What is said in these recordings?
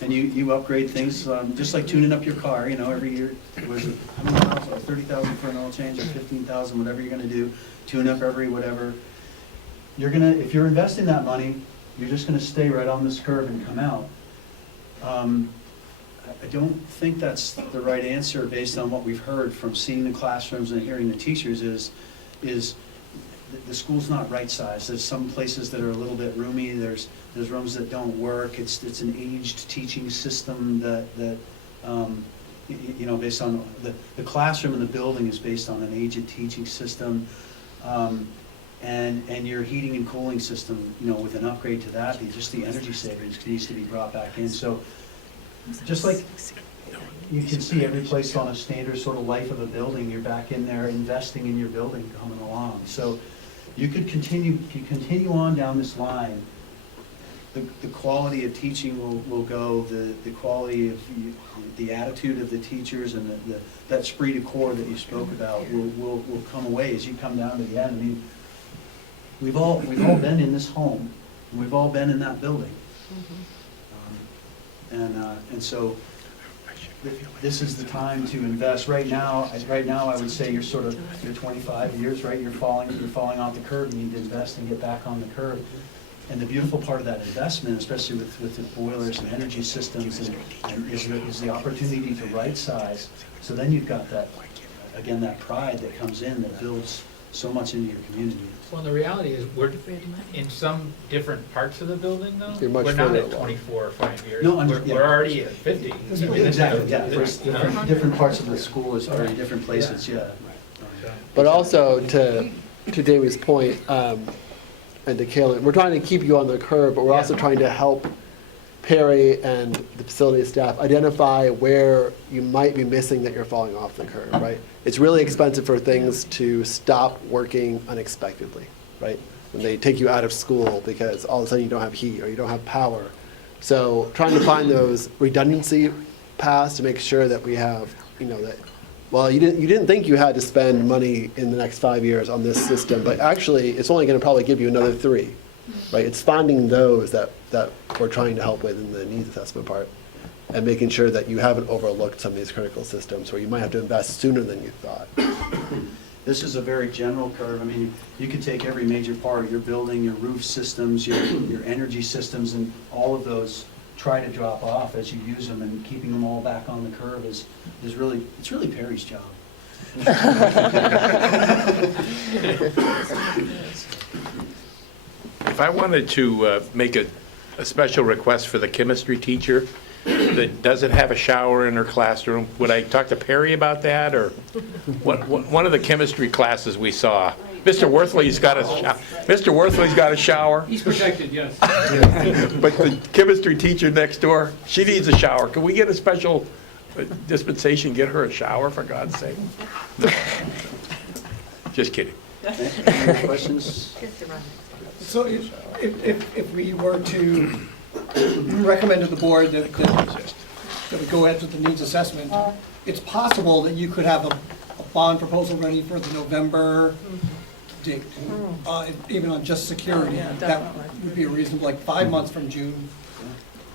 and you upgrade things, just like tuning up your car, every year. Was it how many miles? Or 30,000 for an oil change, or 15,000, whatever you're going to do. Tune up every whatever. If you're investing that money, you're just going to stay right on this curve and come out. I don't think that's the right answer based on what we've heard from seeing the classrooms and hearing the teachers. Is the school's not right sized. There's some places that are a little bit roomy. There's rooms that don't work. It's an aged teaching system that based on the classroom and the building is based on an aged teaching system, and your heating and cooling system, with an upgrade to that, just the energy savings needs to be brought back in. So just like you can see every place on a standard sort of life of a building, you're back in there investing in your building coming along. So you could continue, if you continue on down this line, the quality of teaching will go, the quality of the attitude of the teachers, and that esprit de corps that you spoke about will come away as you come down to the end. I mean, we've all been in this home, and we've all been in that building. And so this is the time to invest. Right now, I would say you're 25 years, right? You're falling off the curve. You need to invest and get back on the curve. And the beautiful part of that investment, especially with the boilers and energy systems, is the opportunity to right size. So then you've got that pride that comes in, that builds so much into your community. Well, the reality is, we're in some different parts of the building, though. You're much We're not further at along. 24 or 5 years. No, We're already at 50. Exactly, yeah. Different parts of the school are in different places, yeah. But also, to David's point, and to Kaylin, we're trying to keep you on the curve, but we're also trying to help Perry and the facility staff identify where you might be missing that you're falling off the curve, right? It's really expensive for things to stop working unexpectedly, right? When they take you out of school because all of a sudden you don't have heat or you don't have power. So trying to find those redundancy paths to make sure that we have, that, well, you didn't think you had to spend money in the next 5 years on this system, but actually it's only going to probably give you another 3, right? It's finding those that we're trying to help with in the needs assessment part, and making sure that you haven't overlooked some of these critical systems where you might have to invest sooner than you thought. This is a very general curve. I mean, you could take every major part, your building, your roof systems, your energy systems, and all of those try to drop off as you use them, and keeping them all back on the curve is really Perry's job. If I wanted to make a special request for the chemistry teacher that doesn't have a shower in her classroom, would I talk to Perry about that? Or one of the chemistry classes we saw, Mr. Worthley's got a shower. He's protected, yes. But the chemistry teacher next door, she needs a shower. Can we get a special dispensation, get her a shower, for God's sake? Just kidding. Any questions? So if we were to recommend to the board that we go ahead with the needs assessment, it's possible that you could have a bond proposal ready for the November date, even on just security. That would be a reasonable, 5 months from June.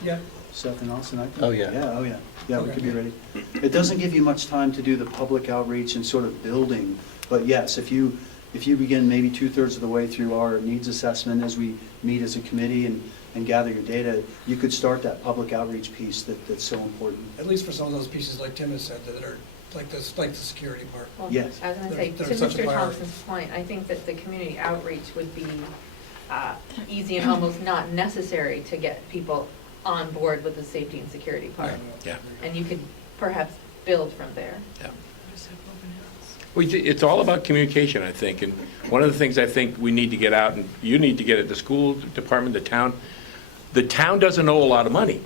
Yeah. Something else? Oh, yeah. Yeah, we could be ready. It doesn't give you much time to do the public outreach and sort of building, but yes, if you begin maybe 2/3 of the way through our needs assessment as we meet as a committee and gather your data, you could start that public outreach piece that's so important. At least for some of those pieces, like Tim has said, that are like the security part. Well, Yes. I was going to say, They're to such a Mr. priority. Thompson's point, I think that the community outreach would be easy and almost not necessary to get people on board with the safety and security part. Yeah. And you could perhaps build from there. Yeah. It's all about communication, I think, and one of the things I think we need to get out, and you need to get at the school department, the town doesn't owe a lot of money.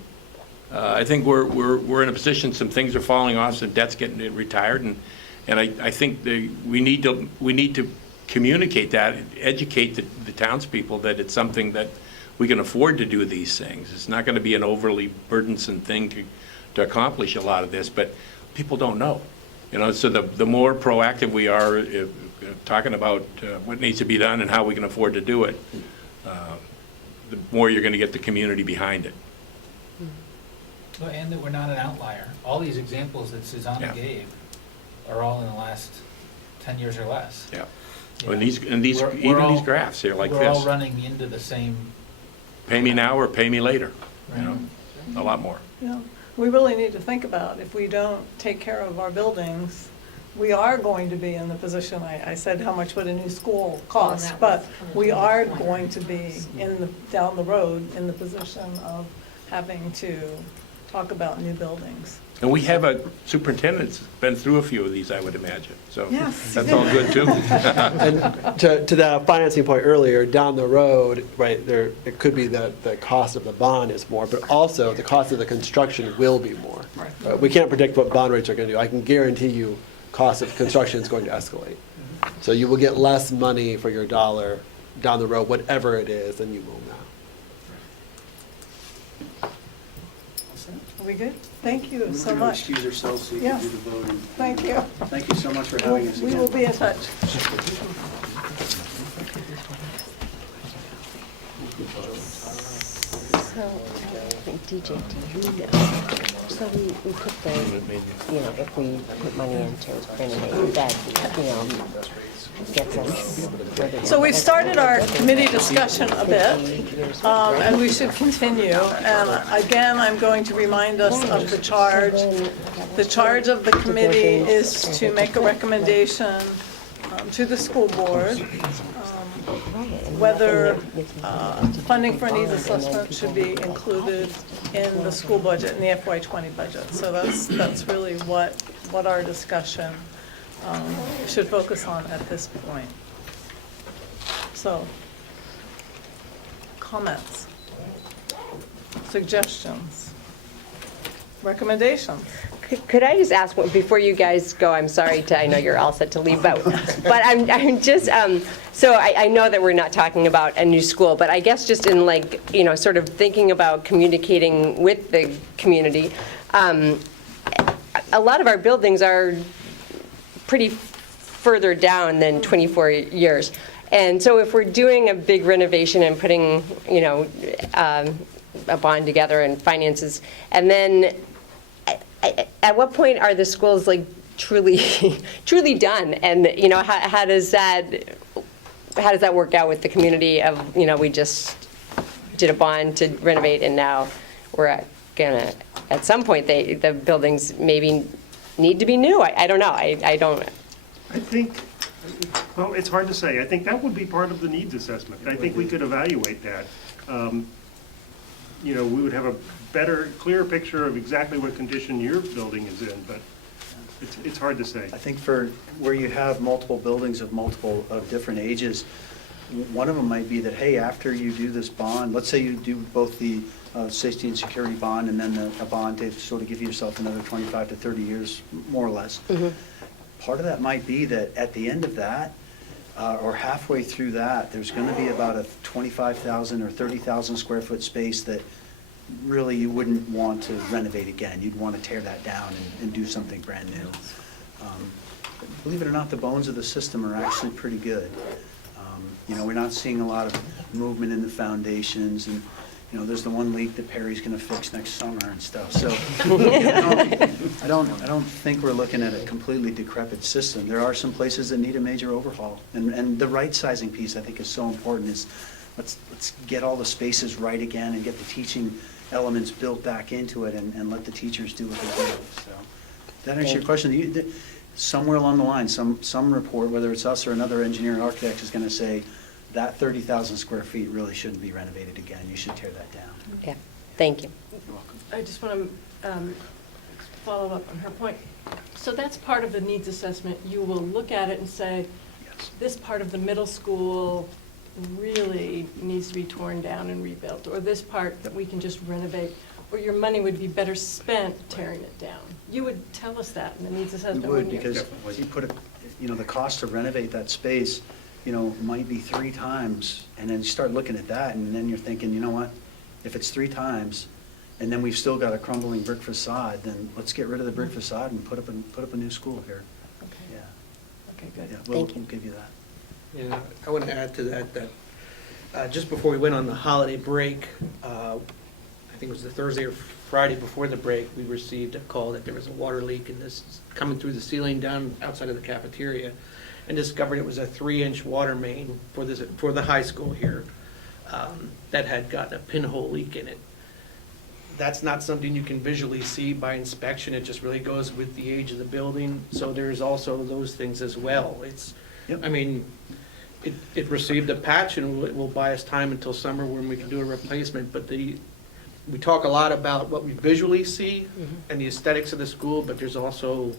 I think we're in a position, some things are falling off, some debt's getting retired, and I think we need to communicate that, educate the townspeople that it's something that we can afford to do these things. It's not going to be an overly burdensome thing to accomplish a lot of this, but people don't know. So the more proactive we are talking about what needs to be done and how we can afford to do it, the more you're going to get the community behind it. Well, and that we're not an outlier. All these examples that Yeah. Susanna gave are all in the last 10 years or less. Yeah. You And know, these, we're even all- these graphs here like We're all this, running into the same, pay me now or pay me later, you know, a lot more. Yeah, we really need to think about, if we don't take care of our buildings, we are going to be in the position, I said how much would a new school cost, that but was we coming are to the point. going to be down the road, in the position of having to talk about new buildings. And we have a superintendent that's been through a few of these, I would imagine, so Yes. that's all good too. And to the financing point earlier, down the road, right, there, it could be that the cost of the bond is more, but also the cost of the construction will be more. We can't predict what bond rates are going to do. I can guarantee you, cost of construction is going to escalate. So you will get less money for your dollar down the road, whatever it is, than you will now. Are we good? Thank you We're so gonna much. excuse ourselves so you Yes. can do the voting. Thank you. Thank you so much for having us again. We will be in touch. So, I think DJ, do you know? So we put the, you know, if we put money into renovating, that, you know, gets us further. So we've started our committee discussion a bit, and we should continue. And again, I'm going to remind us of the charge. The charge of the committee is to make a recommendation to the school board whether funding for needs assessment should be included in the school budget, in the FY20 budget. So that's really what our discussion should focus on at this point. So, comments, suggestions, recommendations? Could I just ask, before you guys go, I'm sorry to, I know you're all set to leave, but I'm just, so I know that we're not talking about a new school, but I guess just in like, you know, sort of thinking about communicating with the community, a lot of our buildings are pretty further down than 24 years. And so if we're doing a big renovation and putting, you know, a bond together and finances, and then at what point are the schools like truly done? And, you know, how does that work out with the community of, you know, we just did a bond to renovate and now we're gonna, at some point, the buildings maybe need to be new. I don't know. I don't. I think, well, it's hard to say. I think that would be part of the needs assessment. I think we could evaluate that. You know, we would have a better, clearer picture of exactly what condition your building is in, but it's hard to say. I think for where you have multiple buildings of different ages, one of them might be that, hey, after you do this bond, let's say you do both the safety and security bond and then a bond to sort of give yourself another 25 to 30 years, more or less. Mm-hmm. Part of that might be that at the end of that, or halfway through that, there's going to be about a 25,000 or 30,000 square foot space that really you wouldn't want to renovate again. You'd want to tear that down and do something brand new. Believe it or not, the bones of the system are actually pretty good. You know, we're not seeing a lot of movement in the foundations, and you know, there's the one leak that Perry's going to fix next summer and stuff. So, you know, I don't think we're looking at a completely decrepit system. There are some places that need a major overhaul, and the right sizing piece I think is so important. Is let's get all the spaces right again and get the teaching elements built back into it, and let the teachers do what they do. So, that answers your question. Somewhere along the line, some report, whether it's us or another engineer or architect, is going to say that 30,000 square feet really shouldn't be renovated again. You should tear that down. Yeah, thank you. You're welcome. I just want to follow up on her point. So that's part of the needs assessment. You will look at it and say, Yes. this part of the middle school really needs to be torn down and rebuilt, or this part that we can just renovate, or your money would be better spent tearing it down. You would tell us that in the needs We assessment, would, wouldn't you? because you put it, you know, the cost to renovate that space, you know, might be 3 times, and then you start looking at that, and then you're thinking, you know what, if it's 3 times, and then we've still got a crumbling brick facade, then let's get rid of the brick facade and put up a new school here. Okay. Yeah, Okay, good. yeah, Thank you. we'll give you that. Yeah, I want to add to that just before we went on the holiday break, I think it was the Thursday or Friday before the break, we received a call that there was a water leak in this, coming through the ceiling down outside of the cafeteria, and discovered it was a 3-inch water main for the high school here, that had got a pinhole leak in it. That's not something you can visually see by inspection, it just really goes with the age of the building, so there's also those things as well. It's, Yep. I mean, it received a patch and it will buy us time until summer when we can do a replacement, but we talk a lot about what we visually see and the aesthetics of the school, but there's also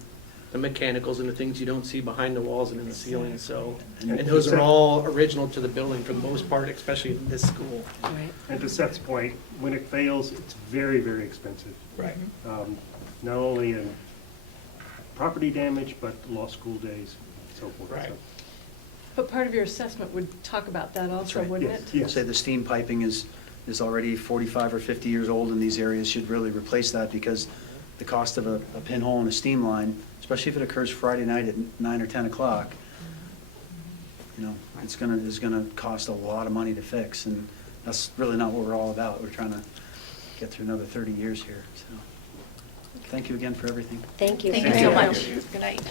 the mechanicals and the things you don't see behind the walls and in the ceiling, so. And those are all original to the building for the most part, especially in this school. Right. And to Seth's point, when it fails, it's very, very expensive. Right. Not only in property damage, but lost school days, and so forth. Right. So, But part of your assessment would talk about that also, right. wouldn't Yes, it? yes. Say the steam piping is already 45 or 50 years old in these areas, should really replace that, because the cost of a pinhole in a steam line, especially if it occurs Friday night at 9 or 10 o'clock, it's gonna cost a lot of money to fix, and that's really not what we're all about. We're trying to get through another 30 years here, so. Thank you again for everything. Thank you. Thank you so much. Good night.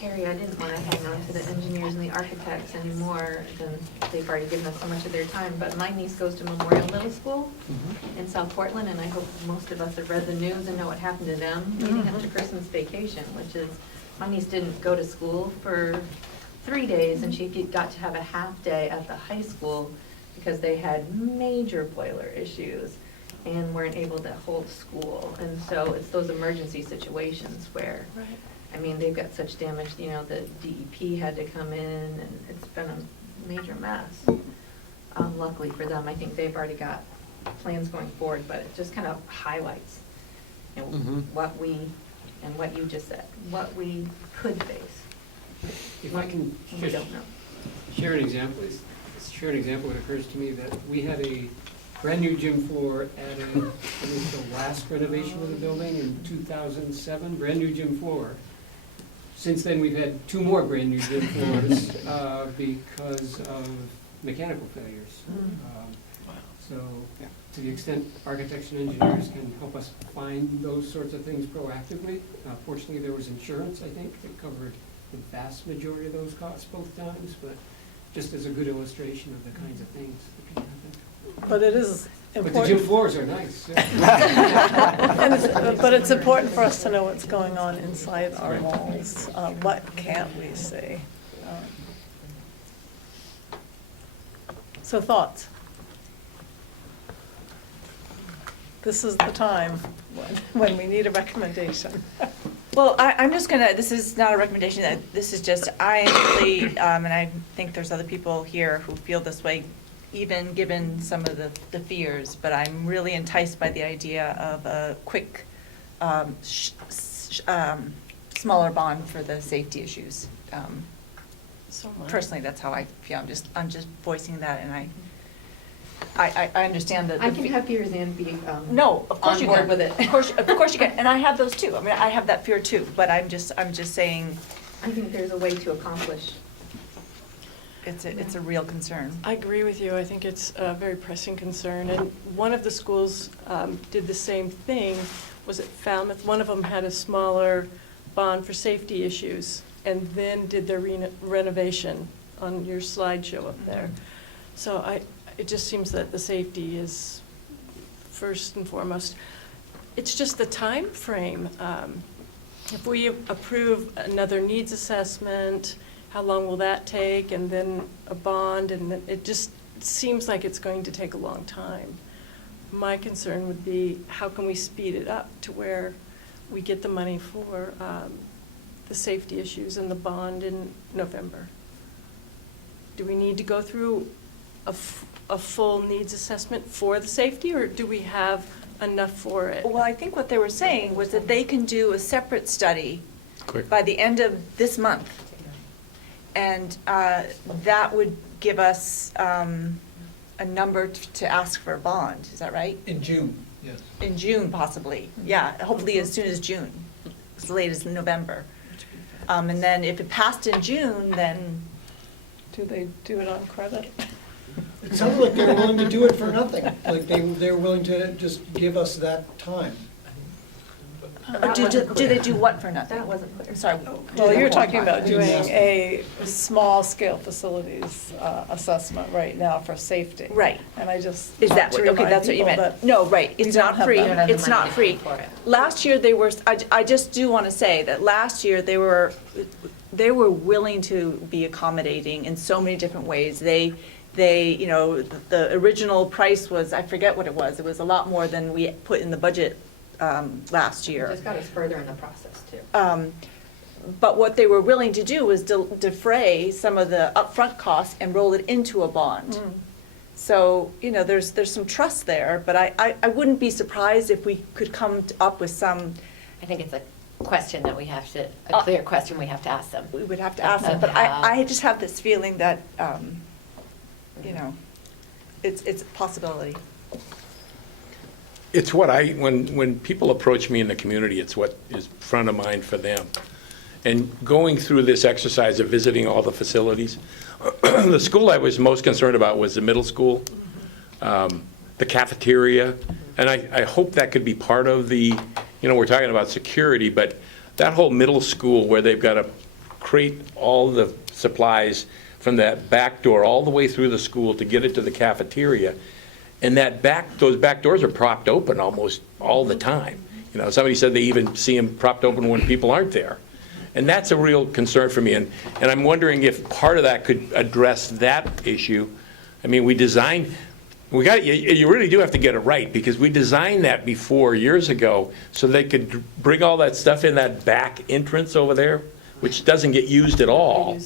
Harry, I didn't want to hang on to the engineers and the architects anymore than they've already given us so much of their time, but my niece goes to Memorial Middle School in South Portland, and I hope most of us have read the news and know what happened to them leading up to Christmas vacation, which is, my niece didn't go to school for 3 days, and she got to have a half day at the high school because they had major boiler issues and weren't able to hold school. And so it's those emergency situations where, Right. I mean, they've got such damage, the DEP had to come in, and it's been a major mess. Luckily for them, I think they've already got plans going forward, but it just kind of highlights what you just said, what we could face. If I can We just don't know. share an example, it occurs to me that we had a brand-new gym floor at I think the last renovation of the building in 2007, brand-new gym floor. Since then, we've had 2 more brand-new gym floors because of mechanical failures. So, to the extent architects and engineers can help us find those sorts of things proactively. Fortunately, there was insurance, I think, that covered the vast majority of those costs both times, but just as a good illustration of the kinds of things that can happen. But it is But the gym important, floors are nice. Yeah. but it's important for us to know what's going on inside our walls. What can't we see? So thoughts? This is the time when we need a recommendation. Well, I'm just gonna, this is not a recommendation, this is just, I really, and I think there's other people here who feel this way, even given some of the fears, but I'm really enticed by the idea of a quick, smaller bond for the safety issues. So much. Personally, that's how I feel, I'm just voicing that, and I understand that. I can have fears and be No, of course on you board can. with it. Of course you can, and I have those too. I mean, I have that fear too, but I'm just saying, I think there's a way to accomplish. it's a real concern. I agree with you. I think it's a very pressing concern. And one of the schools did the same thing, was at Falmouth. One of them had a smaller bond for safety issues and then did their renovation on your slideshow up there. So it just seems that the safety is first and foremost. It's just the time frame. If we approve another needs assessment, how long will that take? And then a bond, and then it just seems like it's going to take a long time. My concern would be, how can we speed it up to where we get the money for the safety issues and the bond in November? Do we need to go through a full needs assessment for the safety, or do we have enough for it? Well, I think what they were saying was that they can do a separate study Quick. by the end of this month. And that would give us a number to ask for a bond, is that right? In June, yes. In June, possibly, yeah, hopefully as soon as June, as late as November. And then if it passed in June, then Do they do it on credit? It sounded like they were willing to do it for nothing, like they were willing to just give us that time. Do they do what for nothing? That wasn't clear. Sorry. Well, you're talking about doing a small-scale facilities assessment right now for safety. Right. And I just. Is that, want to okay, remind that's what you people meant. that No, right, we it's don't not have free, that. We don't have the it's money not to free. pay for it. Last year, they were, I just do want to say that last year, they were willing to be accommodating in so many different ways. They, you know, the original price was, I forget what it was a lot more than we put in the budget last year. Just got us further in the process, too. But what they were willing to do was defray some of the upfront costs and roll it into a bond. So, you know, there's some trust there, but I wouldn't be surprised if we could come up with some, I think it's a question that we have to, a clear question we have to ask them. we would have to ask them, but I just have this feeling that, you know, it's a possibility. It's what when people approach me in the community, it's what is front of mind for them. And going through this exercise of visiting all the facilities, the school I was most concerned about was the middle school, the cafeteria, and I hope that could be part of the, you know, we're talking about security, but that whole middle school where they've got to crate all the supplies from that back door all the way through the school to get it to the cafeteria. And those back doors are propped open almost all the time. You know, somebody said they even see them propped open when people aren't there. And that's a real concern for me. And I'm wondering if part of that could address that issue. I mean, you really do have to get it right, because we designed that before years ago so they could bring all that stuff in that back entrance over there, which doesn't get used at all.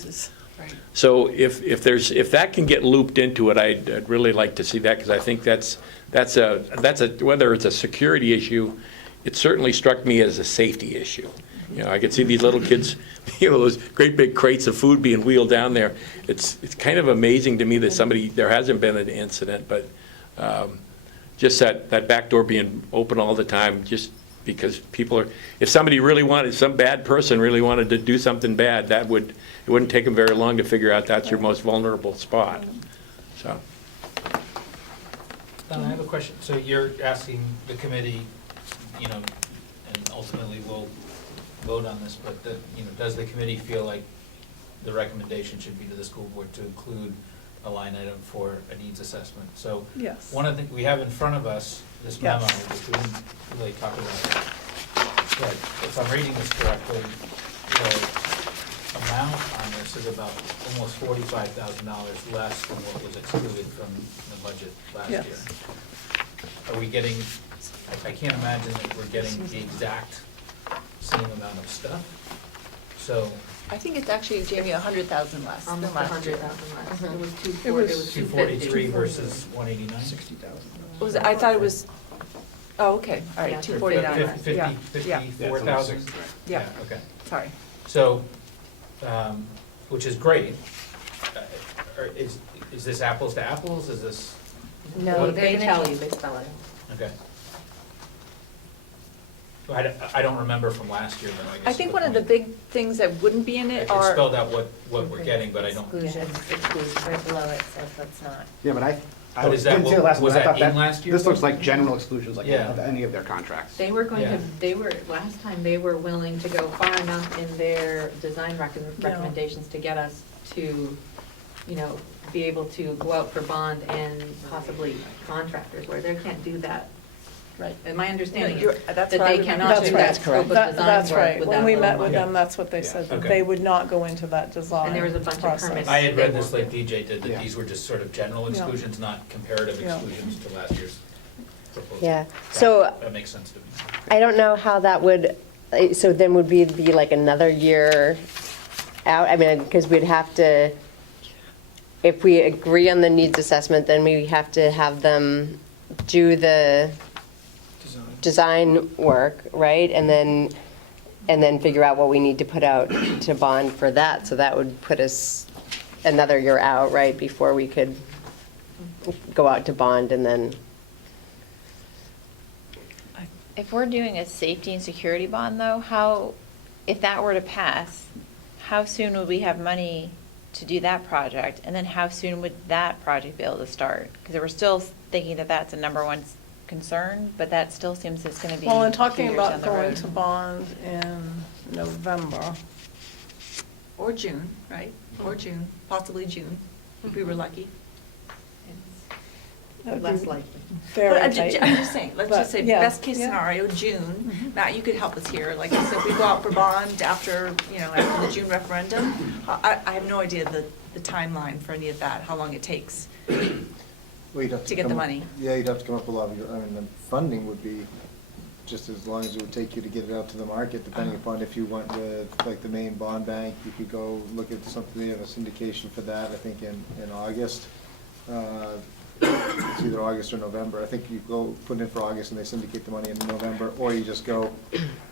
So if that can get looped into it, I'd really like to see that, because I think that's whether it's a security issue, it certainly struck me as a safety issue. You know, I could see these little kids, you know, those great big crates of food being wheeled down there. It's kind of amazing to me that there hasn't been an incident, but just that back door being open all the time, just because if some bad person really wanted to do something bad, it wouldn't take them very long to figure out that's your most vulnerable spot. So. Don, I have a question. So you're asking the committee, you know, and ultimately we'll vote on this, but does the committee feel like the recommendation should be to the school board to include a line item for a needs assessment? So Yes. one of the things we have in front of us, this memo, Yes. which we didn't really talk about. But if I'm reading this correctly, the amount on this is about almost $45,000 less than what was excluded from the budget last Yes. year. Are we getting, I can't imagine that we're getting the exact same amount of stuff. So I think it's actually, Jamie, 100,000 less than Almost last year. 100,000 less. Mhm. It was It was 243 versus 189? 60,000. I thought it was, oh, okay, all Yeah, right, 249. Yeah, yeah, 54,000? Yeah. Okay. sorry. So, which is great. Is this apples to apples? Is this, No, What- they tell you, they spell it. okay. I don't remember from last year, though, I guess. I think one of the big things that wouldn't be in it It are. spelled out what we're getting, but I don't. Exclusions, right below it says that's not. Yeah, but I But is that didn't see it what- last was month. I that thought in last year? This looks like general exclusions, like Yeah. of any of their contracts. They were going Yeah. last time, they were willing to go far enough in their design recommendations to get us to, you know, be able to go out for bond and possibly contractors, where they can't do that. Right. And my understanding No, is that's that what I they remember. cannot That's do right. that scope of design That's work right. without When we a met little with money. them, that's what they said, that Okay. they would not go into that design And there was a bunch of process. permits. I had read They this won't like do. DJ did, that Yeah. these were just sort of general Yeah. exclusions, not comparative Yeah. exclusions to last year's proposal. Yeah. So That makes sense to me. I don't know how that would, so then would be like another year out? I mean, because we'd have to, if we agree on the needs assessment, then we have to have them do the design work, right? And then figure out what we need to put out to bond for that. So that would put us another year out, right, before we could go out to bond and then. If we're doing a safety and security bond though, if that were to pass, how soon would we have money to do that project? And then how soon would that project be able to start? Because we're still thinking that that's a number one concern, but that still seems it's going to be Well, and 2 talking years about down the going road. to bond in November. Or June, right? Or June, possibly June, if we were lucky. That would Less be likely. Very But tight. I'm just saying, let's But, just say, yeah, best case yeah. scenario, June. Matt, you could help us here, like, so if we go out for bond after, after the June referendum, I have no idea the timeline for any of that, how long it takes. Well, you'd have To get the come up- money. Yeah, you'd have to come up with a lot of your, the funding would be just as long as it would take you to get it out to the market, depending upon if you went with, like, the main bond bank, you could go look at something, they have a syndication for that, I think, in August. It's either August or November. I think you go put it in for August and they syndicate the money in November, or you just go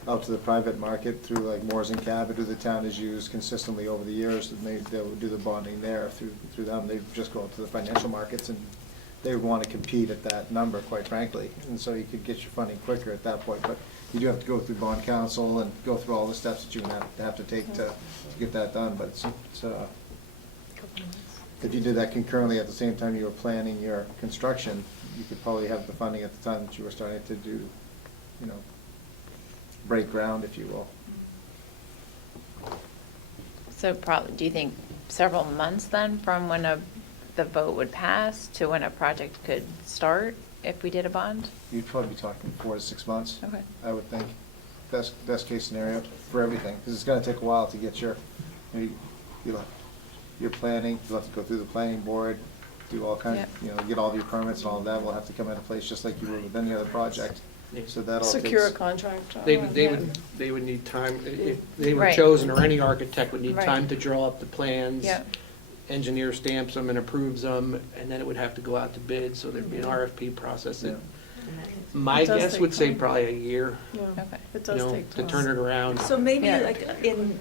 out to the private market through like Moores and Cabot, who the town has used consistently over the years, and they'll do the bonding there through them. They just go out to the financial markets and they would want to compete at that number, quite frankly. And so you could get your funding quicker at that point, but you do have to go through bond council and go through all the steps that you have to take to get that done, but it's if you did that concurrently at the same time you were planning your construction, you could probably have the funding at the time that you were starting to do, break ground, if you will. So probably, do you think several months then from when the vote would pass to when a project could start if we did a bond? You'd probably be talking 4 to 6 months. Okay. I would think. Best case scenario for everything, because it's gonna take a while to get your planning, you'll have to go through the planning board, do all kinds, get all of your permits and all of that will have to come into place just like you would with any other project. So that all takes. Secure a contract. They would need time, if they were Right. chosen, or any architect would need Right. time to draw up the plans. Yeah. Engineer stamps them and approves them, and then it would have to go out to bid, so there'd be an RFP process. Yeah. My It does guess take would say time. probably a year, Yeah, Okay. it does take to time. turn it around. So maybe Yeah. like in,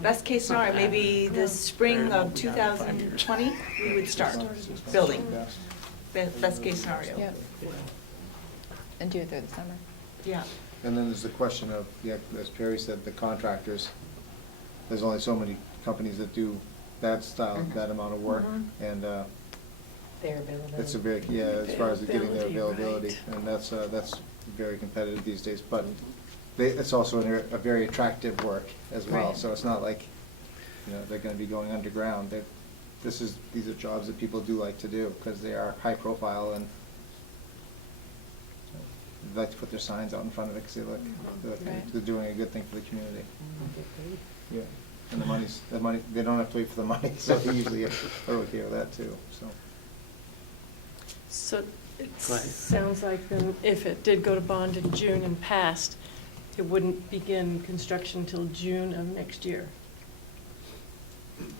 best case scenario, maybe the spring of 2020, we would start building. Best case scenario. Yeah. And do it through the summer. Yeah. And then there's the question of, as Perry said, the contractors. There's only so many companies that do that style, that amount of work, and Their availability. it's a very, as far as getting their Availability, availability, and that's very competitive these days, but it's also a very attractive work as well, Right. so it's not like, they're gonna be going underground. These are jobs that people do like to do, because they are high profile, and they like to put their signs out in front of it, because they look, Right. they're doing a good thing for the community. Yeah, and the money, they don't have to wait for the money, so they usually are okay with that too, so. So it Go ahead. sounds like then if it did go to bond in June and passed, it wouldn't begin construction till June of next year.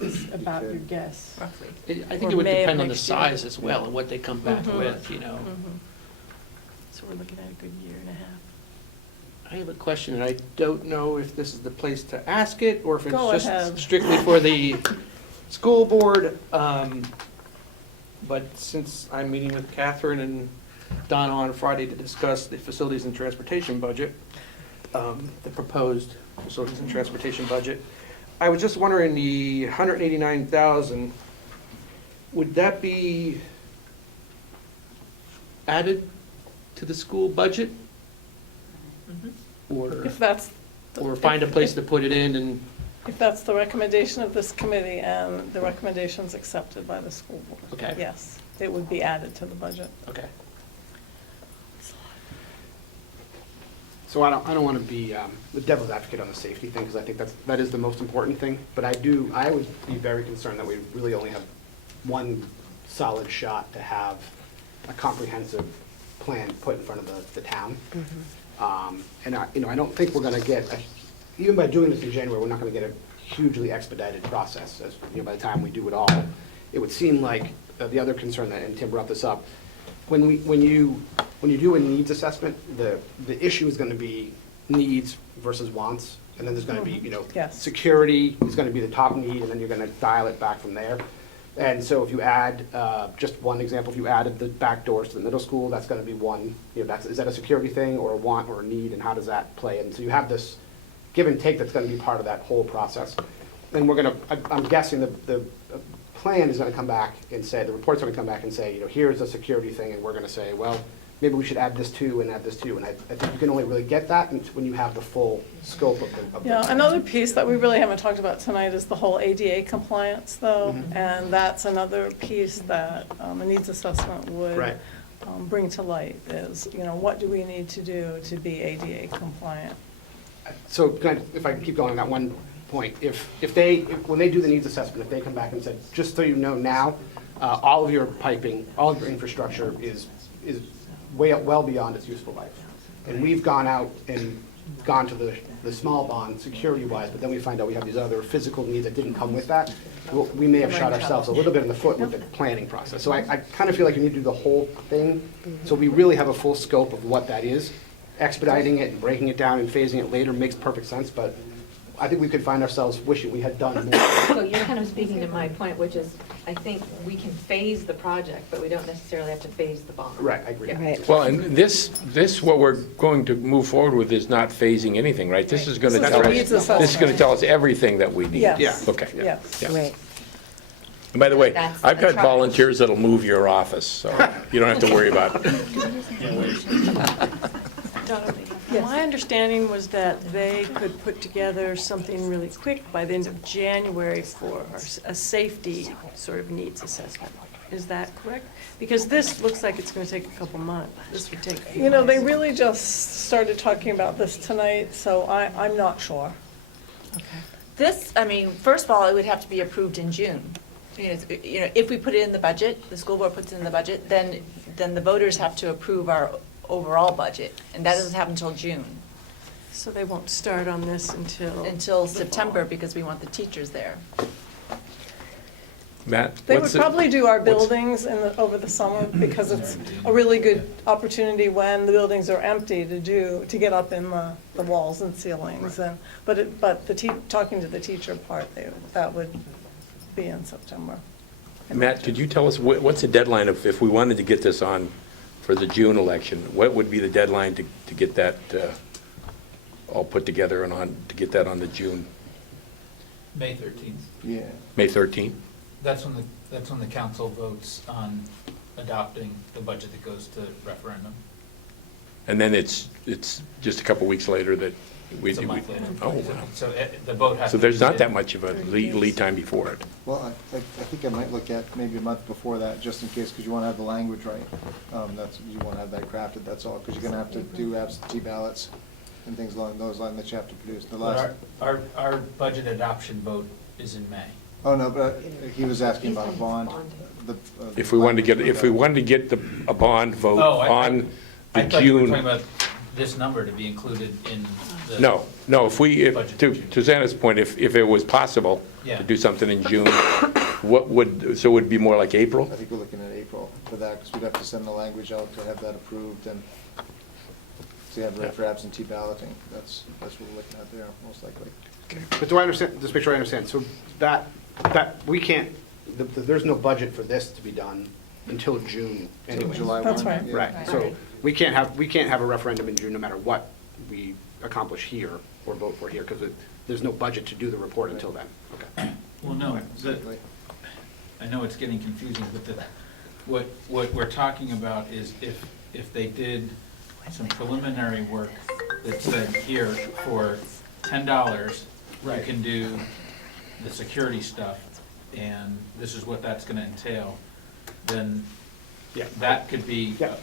Is about your could. guess. Roughly. I think Or it would May of depend on the next year. size as well, and what they come back Mhm. with, So we're looking at a good year and a half. I have a question, and I don't know if this is the place to ask it, or if it's Go just ahead. strictly for the school board. But since I'm meeting with Catherine and Donna on Friday to discuss the facilities and transportation budget, the proposed facilities and transportation budget, I was just wondering, the 189,000, would that be added to the school budget? Or, If that's, or find a place to put it in and, if that's the recommendation of this committee and the recommendation's accepted by the school board. Okay. Yes, it would be added to the budget. okay. So I don't want to be the devil's advocate on the safety thing, because I think that is the most important thing. But I would be very concerned that we really only have one solid shot to have a comprehensive plan put in front of the town. And I don't think we're going to get, even by doing this in January, we're not going to get a hugely expedited process. As by the time we do it all, it would seem like the other concern that, and Tim brought this up, when you do a needs assessment, the issue is going to be needs versus wants, and then there's going to be Yes. security is going to be the top need, and then you're going to dial it back from there. And so if you add, just one example, if you added the back doors to the middle school, that's going to be one, is that a security thing or a want or a need, and how does that play? And so you have this give and take that's going to be part of that whole process. And I'm guessing the plan is gonna come back and say, the report's gonna come back and say, here's a security thing, and we're gonna say, well, maybe we should add this too and add this too. And I think you can only really get that when you have the full scope of the. Yeah, another piece that we really haven't talked about tonight is the whole ADA compliance, though. And that's another piece that a needs assessment would Right. bring to light is, what do we need to do to be ADA compliant? So if I can keep going on that one point, when they do the needs assessment, if they come back and said, just so you know now, all of your piping, all of your infrastructure is well beyond its useful life. And we've gone out and gone to the small bond, security-wise, but then we find out we have these other physical needs that didn't come with that. We may have shot ourselves a little bit in the foot with the planning process. So I kind of feel like you need to do the whole thing, so we really have a full scope of what that is. Expediting it and breaking it down and phasing it later makes perfect sense, but I think we could find ourselves wishing we had done more. So you're kind of speaking to my point, which is, I think we can phase the project, but we don't necessarily have to phase the bond. Right, I agree. Yeah. Well, and this, what we're going to move forward with is not phasing anything, right? This is going to This is tell the us, needs this is going to assessment. tell us everything that we need. Yes. Yeah. Okay. Yes. Yeah. Right. And by the way, That's I've the got trouble. volunteers that'll move your office, so you don't have to worry about it. My understanding was that they could put together something really quick by the end of January for a safety sort of needs assessment. Is that correct? Because this looks like it's going to take a couple months. This would take a few months. They really just started talking about this tonight, so I'm not sure. This, first of all, it would have to be approved in June. If we put it in the budget, the school board puts it in the budget, then the voters have to approve our overall budget, and that doesn't happen until June, So they won't start on this until? until the September, fall. because we want the teachers there. Matt? They would what's the- probably do our what's- buildings over the summer, because it's a really good opportunity when the buildings are empty to get up in the walls and ceilings. And but talking to the teacher part, that would be in September. Matt, could you tell us, what's the deadline if we wanted to get this on for the June election? What would be the deadline to get that all put together and to get that on the June, May 13th. Yeah. May 13th? That's when the council votes on adopting the budget that goes to referendum. And then it's just a couple weeks later that we... It's a month later. Oh, wow. So the vote has to... So there's be not in. that much of a lead time before it. Well, I think I might look at maybe a month before that, just in case, because you want to have the language right. You want to have that crafted, that's all, because you're going to have to do absentee ballots and things along those lines that you have to produce. The last, But our budget adoption vote is in May. oh, no, but he was asking about a bond. If we wanted to get a bond vote Oh, on the I thought you were June... talking about this number to be included in the... No, to Xana's point, if it was possible Yeah. to do something in June, so it would be more like April? I think we're looking at April for that, because we'd have to send the language out to have that approved and to have it for absentee balloting. That's what we're looking at there, most likely. But do I understand, just make sure I understand, so that we can't, there's no budget for this to be done until June anyway. July That's 1, right. yeah. Right, so we can't have a referendum in June no matter what we accomplish here or vote for here, because there's no budget to do the report until then. Okay. Well, no, Exactly. I know it's getting confusing, but what we're talking about is if they did some preliminary work that said, here, for $10, you can do the security stuff, and this is what that's gonna entail, then Yeah. that could be Yeah.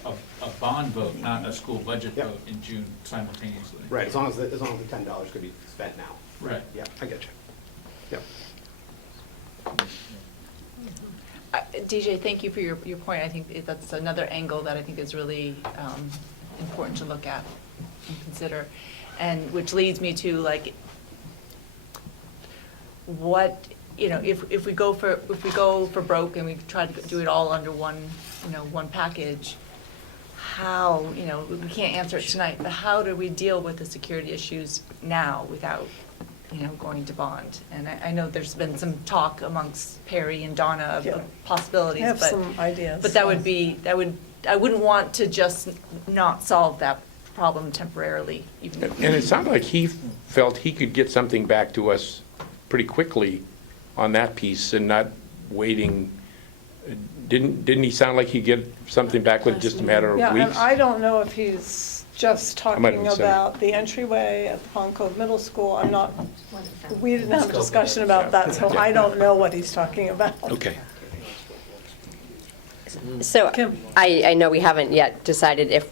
a bond vote, not a school budget Yeah. vote in June simultaneously. Right, as long as the $10 could be spent now. Right. Yeah, I get you. Yeah. DJ, thank you for your point. I think that's another angle that I think is really important to look at and consider. And which leads me to what, if we go for broke and we try to do it all under one package, how, we can't answer it tonight, but how do we deal with the security issues now without, going to bond? And I know there's been some talk amongst Perry and Donna of Yeah. possibilities, I have but. some ideas. But I wouldn't want to just not solve that problem temporarily, even. And it sounded like he felt he could get something back to us pretty quickly on that piece and not waiting. Didn't he sound like he'd get something back with just a matter of Yeah, and weeks? I don't know if he's just I might have talking been saying- about the entryway at the Pond Cove Middle School. I'm not, we didn't have a discussion about that, so I don't know what he's talking about. Okay. So I know we haven't yet decided if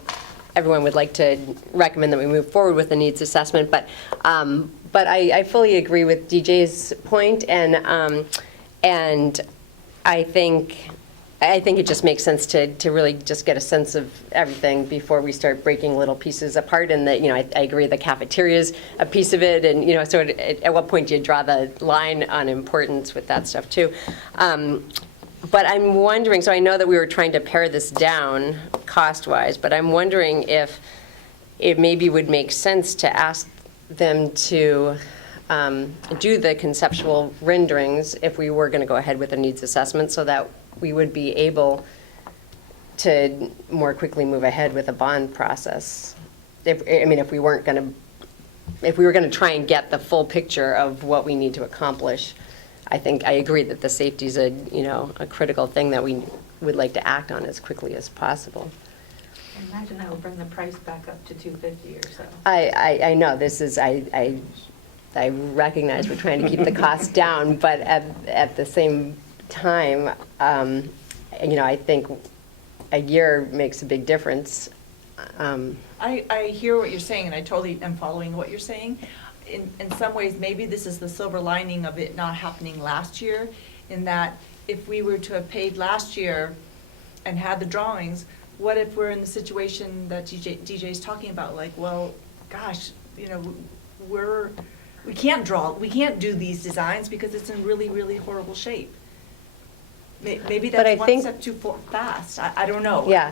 everyone would like to recommend that we move forward with the needs assessment, but I fully agree with DJ's point, and I think it just makes sense to really just get a sense of everything before we start breaking little pieces apart. And that, I agree the cafeteria is a piece of it, and so at what point do you draw the line on importance with that stuff too? But I'm wondering, so I know that we were trying to pare this down cost-wise, but I'm wondering if it maybe would make sense to ask them to do the conceptual renderings if we were going to go ahead with a needs assessment, so that we would be able to more quickly move ahead with a bond process. If we were going to try and get the full picture of what we need to accomplish, I think I agree that the safety is a critical thing that we would like to act on as quickly as possible. I imagine that will bring the price back up to $250 or so. I know this is, I recognize we're trying to keep the costs down, but at the same time, I think a year makes a big difference. I hear what you're saying, and I totally am following what you're saying. In some ways, maybe this is the silver lining of it not happening last year, in that if we were to have paid last year and had the drawings, what if we're in the situation that DJ's talking about? Like, well, gosh, we can't do these designs because it's in really, really horrible shape. Maybe But I that's one think- step too fast. I don't know. Yeah.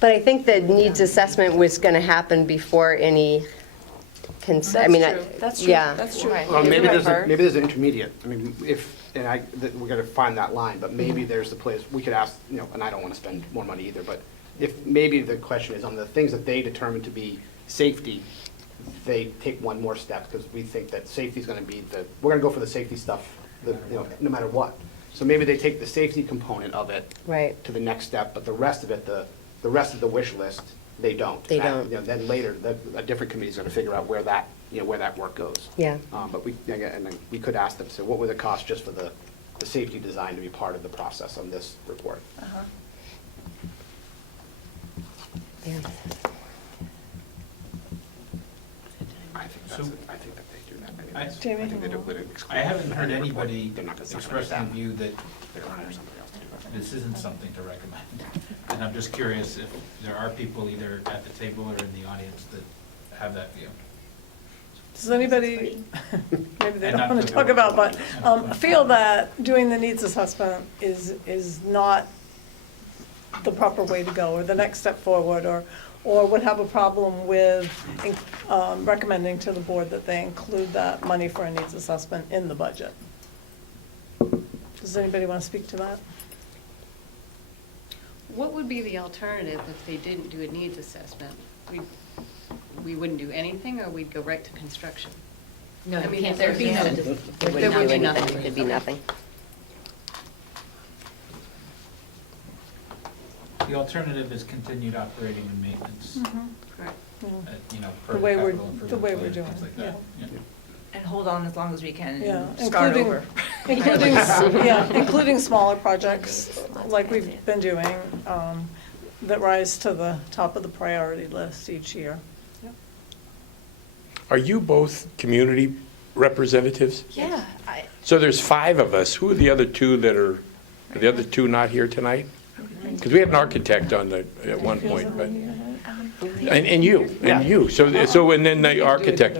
But I think the needs assessment was going to happen before any, That's true. Yeah. That's true. Well, maybe there's an intermediate. We gotta find that line, but maybe there's the place, we could ask, and I don't wanna spend more money either, but if, maybe the question is on the things that they determine to be safety, they take one more step, because we think that safety's gonna be we're gonna go for the safety stuff, no matter what. So maybe they take the safety component of it Right. to the next step, but the rest of it, the rest of the wish list, they don't. They And don't. Then later, a different committee's gonna figure out where that work goes. Yeah. But we could ask them, so what would it cost just for the safety design to be part of the process on this report? Uh-huh. Yeah. I think that they do that. I- I think they do it I haven't heard exclusively. anybody They're not gonna- express the view that They're gonna hire somebody else to do that. this isn't something to recommend. And I'm just curious if there are people either at the table or in the audience that have that view. Does anybody, maybe they And don't not want to to talk about, but feel that doing the needs assessment is not the proper way to go, or the next step forward, or would have a problem with recommending to the board that they include that money for a needs assessment in the budget? Does anybody want to speak to that? What would be the alternative if they didn't do a needs assessment? We wouldn't do anything, or we'd go right to construction? No, I you mean, can't. there'd be no- There There would would not be be nothing. nothing. There'd be nothing. The alternative is continued operating and maintenance, Correct. per The way we're- capital improvement the way we're plan, doing things it, like that. yeah. And hold on as long as we can Yeah, and start including, over. including smaller projects like we've been doing, that rise to the top of the priority list each year. Are you both community representatives? Yeah. So there's 5 of us. Who are the other 2 are the other 2 not here tonight? Because we had an architect on at one point, but, and you. So, and then the architect.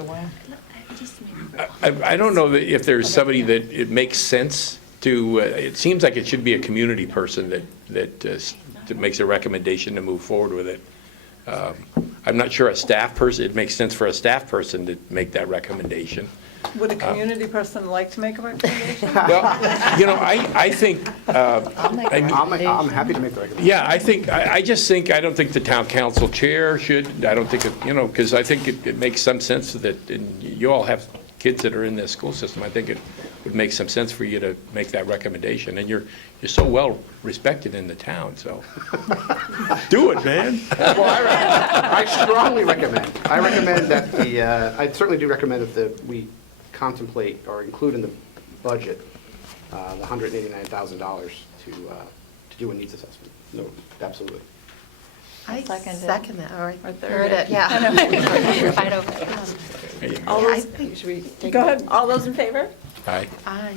I don't know that if there's somebody that it makes sense to, it seems like it should be a community person that makes a recommendation to move forward with it. I'm not sure a staff person, it makes sense for a staff person to make that recommendation. Would a community person like to make a recommendation? Well, I think, I'm happy to make the recommendation. yeah, I don't think the town council chair should, I don't think, because I think it makes some sense that, and you all have kids that are in the school system, I think it would make some sense for you to make that recommendation. And you're so well respected in the town, so do it, man. Well, I strongly recommend, I certainly do recommend that we contemplate or include in the budget the $189,000 to do a needs assessment. No, absolutely. I Second it. second that, or Or third third it. it, yeah. You're fine over it. There you go. All Yeah, I those, think, should we take? go ahead, all those in favor? Aye. Aye.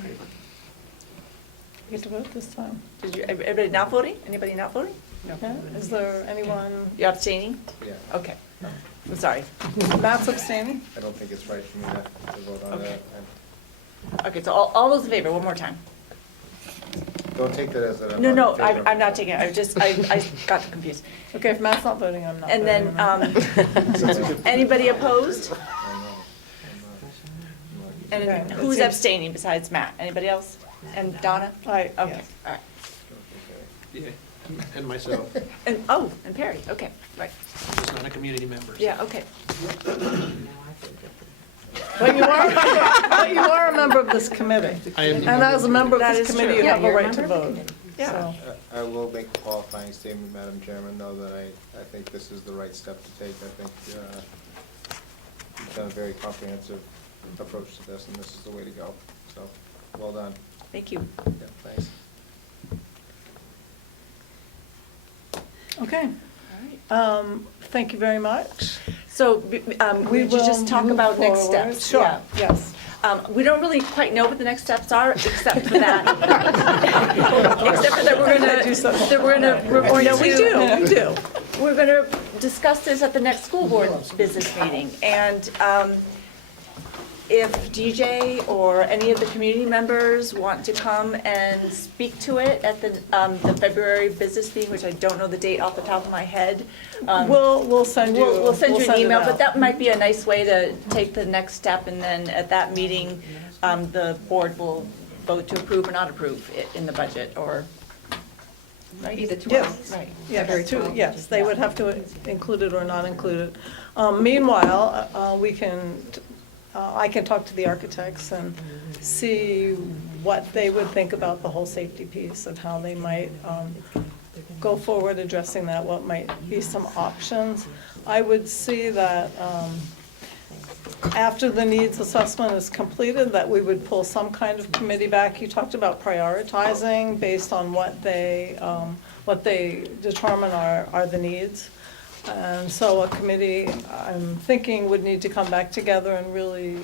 You get to vote this time. Did you, everybody not voting? Anybody not voting? Yeah, is there anyone, You abstaining? Yeah, Okay, I'm sorry. Matt's abstaining? I don't think it's right for me to vote on Okay. that. Okay, so all those in favor, one more time. Don't take that as that I'm No, not no, in favor. I'm not taking it, I got confused. Okay, if Matt's not voting, I'm not And voting. then, anybody opposed? I'm not. And Okay. who's abstaining besides Matt? Anybody else? And Donna? Aye, Okay, yes. all right. Yeah, and myself, And, and Perry, okay, right. just not a community member. Yeah, okay. But you are a member of this committee. I am the And as a member of That this is committee, true. you Yeah, have a you're a right to member of vote. the committee. Yeah. So, I will make a qualifying statement, Madam Chairman, though, that I think this is the right step to take. I think you've done a very comprehensive approach to this, and this is the way to go. So, well done. Thank you. Yeah, thanks. okay. Thank you very much. So, we will just talk move about next forward. steps? Sure, Yeah. yes. We don't really quite know what the next steps are, except for that. Except for that we're going to, We do. we're going to discuss this at the next school board business meeting. And if DJ or any of the community members want to come and speak to it at the February business meeting, which I don't know the date off the top of my head. We'll send you. We'll send you an it email, out. but that might be a nice way to take the next step, and then at that meeting, the board will vote to approve or not approve it in the budget, or, right? Be the Yes. 12th. Right. Yes, yes, they would have to include it or not include it. Meanwhile, I can talk to the architects and see what they would think about the whole safety piece and how they might go forward addressing that, what might be some options. I would see that after the needs assessment is completed, that we would pull some kind of committee back. You talked about prioritizing based on what they determine are the needs. And so a committee, I'm thinking, would need to come back together and really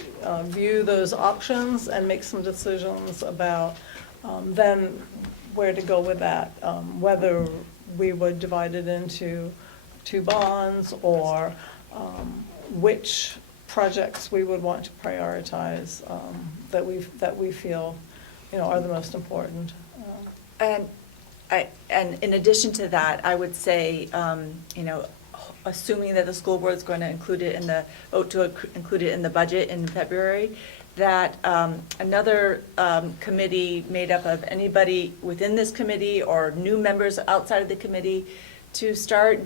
view those options and make some decisions about then where to go with that, whether we would divide it into two bonds or which projects we would want to prioritize that we feel, are the most important. And in addition to that, I would say, assuming that the school board is going to vote to include it in the budget in February, that another committee made up of anybody within this committee or new members outside of the committee to start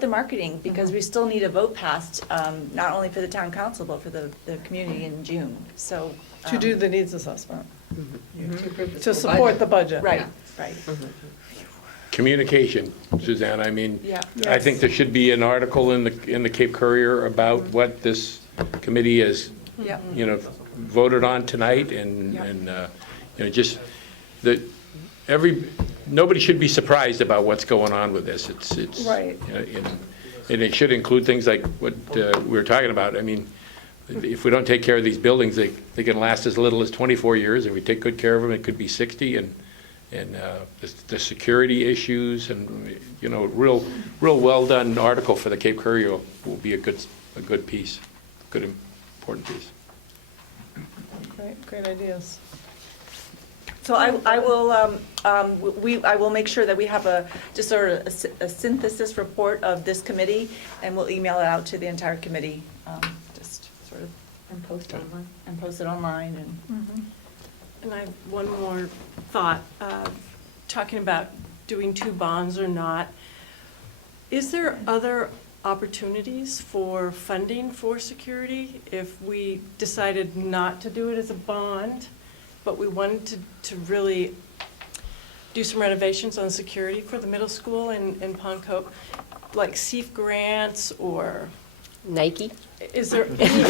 the marketing, because we still need a vote passed, not only for the town council, but for the community in June, so. To do the needs assessment, Mhm. to support the budget. Right, right. Communication, Suzanne, I mean, Yeah. I think there should be an article in the Cape Courier about what this committee has, Yeah. voted on tonight, and just that nobody should be surprised about what's going on with this. It's Right. And it should include things like what we were talking about. I mean, if we don't take care of these buildings, they can last as little as 24 years. If we take good care of them, it could be 60, and the security issues, and real well done article for the Cape Courier will be a good piece, good important piece. Great ideas. So I will make sure that we have just sort of a synthesis report of this committee, and we'll email it out to the entire committee, just sort of. And post online. And post it online, and. And I have one more thought, talking about doing two bonds or not. Is there other opportunities for funding for security if we decided not to do it as a bond but we wanted to really do some renovations on security for the middle school in Pond Cove, like SEEF grants or. Nike? Is there any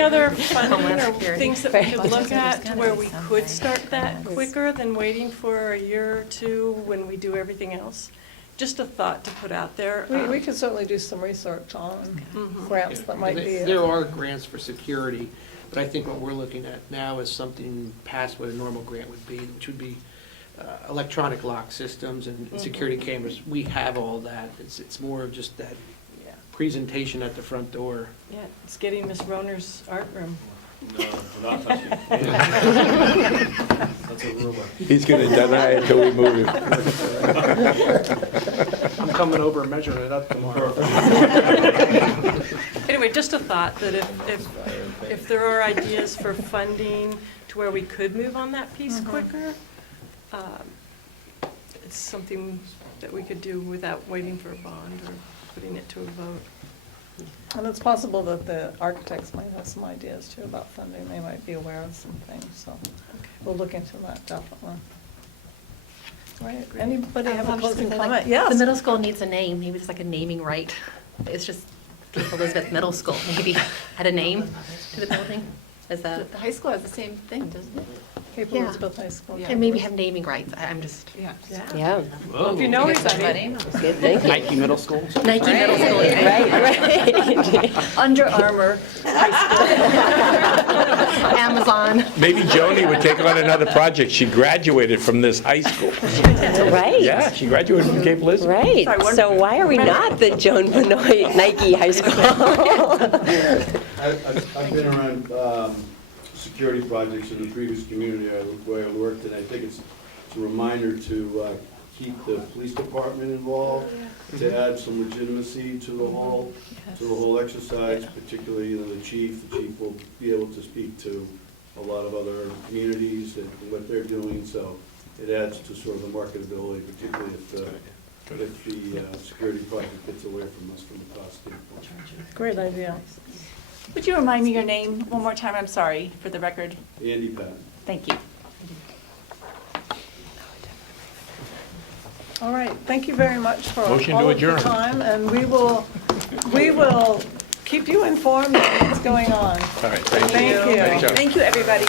other funding or things that we could look at to where we could start that quicker than waiting for a year or two when we do everything else? Just a thought to put out there. We could certainly do some research on grants that might be. There are grants for security, but I think what we're looking at now is something past what a normal grant would be, which would be electronic lock systems and security cameras. We have all that. It's more of just that presentation at the front door. Yeah, it's getting Miss Roner's art room. No, we're not touching it. That's a rumor. He's going to deny it until we move him. I'm coming over and measuring it up tomorrow. Anyway, just a thought that if there are ideas for funding to where we could move on that piece quicker, it's something that we could do without waiting for a bond or putting it to a vote. And it's possible that the architects might have some ideas too about funding. They might be aware of some things, so we'll look into that definitely. All right, anybody have a closing comment? Yes. The middle school needs a name, maybe just like a naming right. It's just Cape Elizabeth Middle School, maybe had a name to the building. Is that? The high school has the same thing, doesn't it? Cape Yeah. Elizabeth High School. And maybe have naming rights. I'm just. Yeah. Yeah. Well, if you know anybody. Good thinking. Nike Middle School. Nike Middle School. Right, right. Under Armour Amazon. Maybe Joni would take on another project. She graduated from this high school. Right. Yeah, she graduated from Cape Elizabeth. Right. So why are we not the Joan Benoit Nike High School? I've been around security projects in the previous community where I worked, and I think it's a reminder to keep the police department involved, to add some legitimacy to the whole exercise, particularly the chief. The chief will be able to speak to a lot of other communities and what they're doing, so it adds to sort of the marketability, particularly if the security project gets away from us from a cost standpoint. Great idea. Would you remind me your name one more time? I'm sorry, for the record. Andy Patton. Thank you. All right, thank you very much for all of Motion to the adjourn. time, and we will keep you informed of what's going on. All right, thank you. Thank you. Thanks, John. Thank you, everybody.